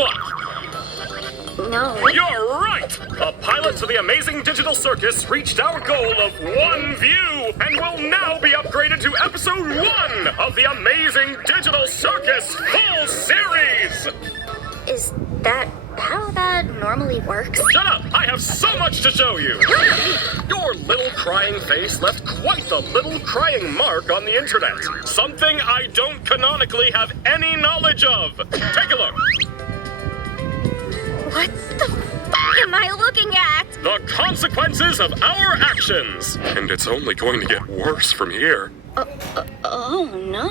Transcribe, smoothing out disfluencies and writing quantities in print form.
one? No. You're right! A pilot to the amazing digital circus reached our goal of 1 view and will now be upgraded to episode 1 of the amazing digital circus full series! Is that how that normally works? Shut up! I have so much to show you! Your little crying face left quite the little crying mark on the internet. Something I don't canonically have any knowledge of. Take a look. What the f*** am I looking at? The consequences of our actions. And it's only going to get worse from here. Oh no.